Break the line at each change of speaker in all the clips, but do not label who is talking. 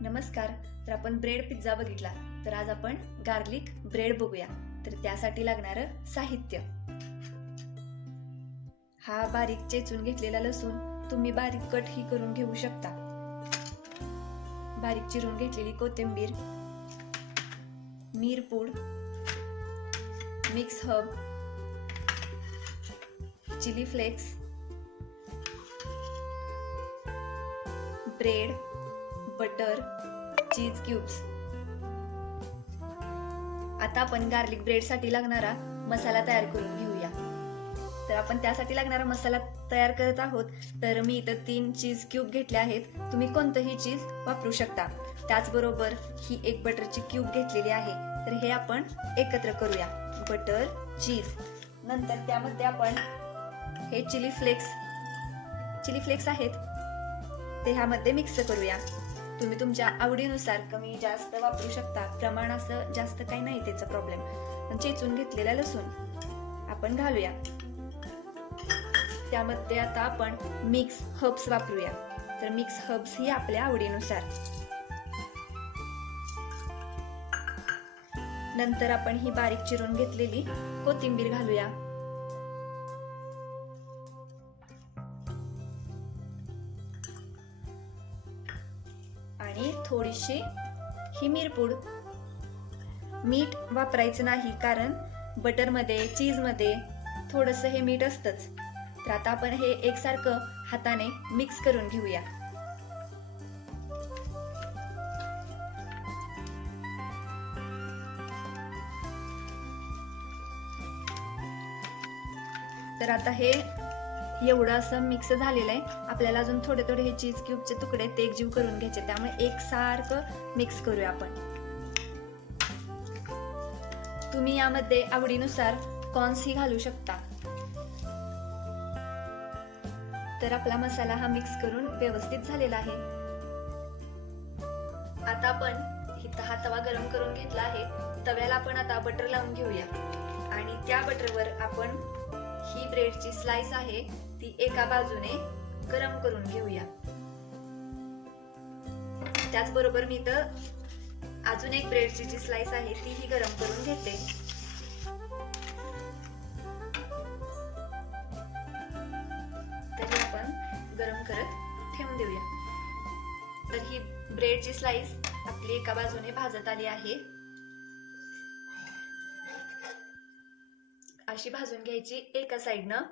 नमस्कार तर आपण ब्रेड पिझ्झा बघितला. तर आज आपण गार्लिक ब्रेड बघूया. तर त्यासाठी लागणारं साहित्य. हा बारीक चेचून घेतलेला लसूण तुम्ही बारीक कट ही करून घेऊ शकता. बारीक चिरून घेतलेली कोथिंबीर मिरपूड mix herb chilli flakes bread butter cheese cubes. आता आपण गार्लिक ब्रेडसाठी लागणारा मसाला तयार करून घेऊया. तर आपण त्यासाठी लागणारा मसाला तयार करत आहोत. तर मी इथं तीन चीज क्यूब घेतले आहेत. तुम्ही कोणतंही चीज वापरू शकता. त्याचबरोबर ही एक बटरची क्यूब घेतलेली आहे. तर हे आपण एकत्र करूया. बटर चीज नंतर त्यामध्ये आपण हे चिली फ्लेक्स चिली फ्लेक्स आहेत. ते ह्यामध्ये मिक्स करूया. तुम्ही तुमच्या आवडीनुसार कमी जास्त वापरू शकता. प्रमाण असं जास्त काही नाही त्याचा प्रॉब्लेम चेचून घेतलेला लसूण आपण घालूया. त्यामध्ये आता आपण मिक्स हर्ब्स वापरूया. तर मिक्स हर्ब्स ही आपल्या आवडीनुसार. नंतर आपण ही बारीक चिरून घेतलेली कोथिंबीर घालूया. थोडीशी ही मिरपूड मीठ वापरायचं नाही कारण बटरमध्ये चीजमध्ये थोडंसं हे मीठ असतंच. तर आता आपण हे एकसारखं हाताने मिक्स करून घेऊया. तर आता हे एवढं असं मिक्स झालेलं आहे. आपल्याला अजून थोडे थोडे हे चीज क्यूबचे तुकडे ते एकजीव करून घ्यायचे. त्यामुळे एकसारखं मिक्स करूया आपण. तुम्ही यामध्ये आवडीनुसार कॉर्न्स ही घालू शकता. तर आपला मसाला हा मिक्स करून व्यवस्थित झालेला आहे. आता आपण इथं हा तवा गरम करून घेतला आहे. तव्याला आपण आता बटर लावून घेऊया. आणि त्या बटरवर आपण ब्रेडची स्लाइस आहे ती एका बाजूने गरम करून घेऊया. त्याचबरोबर मी तर अजून एक ब्रेडची जी स्लाइस आहे तीही गरम करून घेते. तरी आपण गरम करत ठेवून देऊया. तर ही ब्रेडची स्लाइस आपली एका बाजूने भाजत आली आहे. अशी भाजून घ्यायची एका साइडनं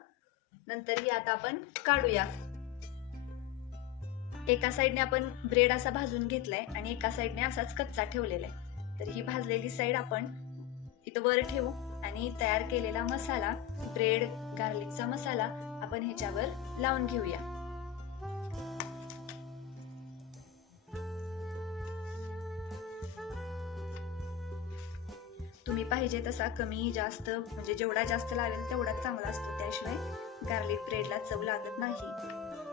नंतर ही आता आपण काढूया. एका साइडने आपण ब्रेड असा भाजून घेतलाय आणि एका साइडने असाच कच्चा ठेवलेला आहे तर ही भाजलेली साइड आपण इथं वर ठेवू आणि तयार केलेला मसाला ब्रेड गार्लिकचा मसाला आपण ह्याच्यावर लावून घेऊया. तुम्ही पाहिजे तसा कमी जास्त म्हणजे जेवढा जास्त लावेल तेवढाच चांगला असतो. त्याशिवाय गार्लिक ब्रेडला चव लागत नाही.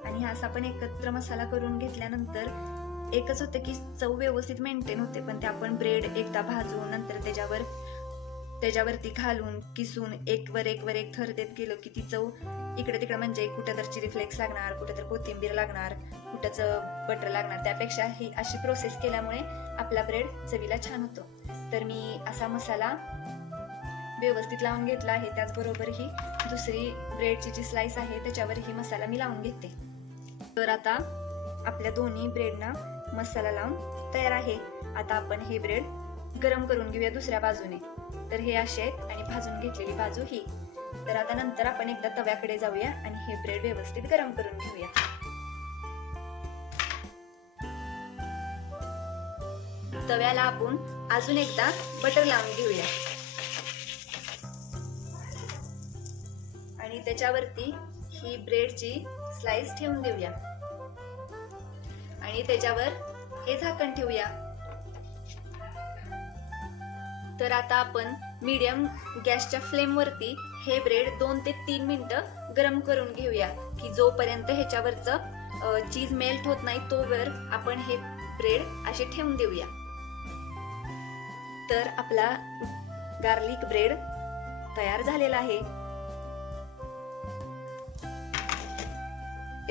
आणि हा असा आपण एकत्र मसाला करून घेतल्यानंतर एकच होतं की चव व्यवस्थित मेंटेन होते. पण ते आपण ब्रेड एकदा भाजून नंतर त्याच्यावर त्याच्यावरती घालून किसून एक वर एक वर एक थर देत गेलो की ती चव इकडे तिकडे म्हणजे कुठं तर चिली फ्लेक्स लागणार कुठं तर कोथिंबीर लागणार कुठंच बटर लागणार. त्यापेक्षा ही अशी प्रोसेस केल्यामुळे आपला ब्रेड चवीला छान होतो. तर मी असा मसाला व्यवस्थित लावून घेतला आहे. त्याचबरोबर ही दुसरी ब्रेडची जी स्लाइस आहे त्याच्यावर ही मसाला मी लावून घेते. तर आता आपल्या दोन्ही ब्रेडना मसाला लावून तयार आहे. आता आपण हे ब्रेड गरम करून घेऊया दुसऱ्या बाजूने. तर हे असे आहेत आणि भाजून घेतलेली बाजू ही. तर आता नंतर आपण एकदा तव्याकडे जाऊया आणि हे ब्रेड व्यवस्थित गरम करून घेऊया. तव्याला आपण अजून एकदा बटर लावून घेऊया. आणि त्याच्यावरती ही ब्रेडची स्लाइस ठेवून देऊया. आणि त्याच्यावर हे झाकण ठेवूया. तर आता आपण मीडियम गॅसच्या फ्लेमवरती हे ब्रेड दोन ते तीन मिनिटं गरम करून घेऊया. की जोपर्यंत ह्याच्यावरचं चीज मेल्ट होत नाही तोवर आपण हे ब्रेड असे ठेवून देऊया. तर आपला गार्लिक ब्रेड तयार झालेला आहे.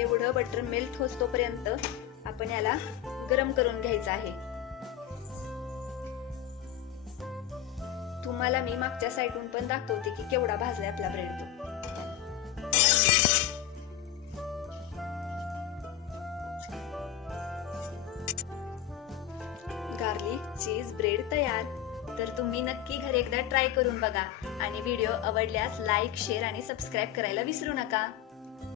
एवढं बटर मेल्ट होतोपर्यंत आपण याला गरम करून घ्यायचं आहे. तुम्हाला मी मागच्या साईडून पण दाखवते की केवढा भाजलाय आपला ब्रेड तो. गार्लिक चीज ब्रेड तयार. तर तुम्ही नक्की घरी एकदा ट्राय करून बघा. आणि व्हिडिओ आवडल्यास लाईक शेअर आणि सबस्क्राईब करायला विसरू नका.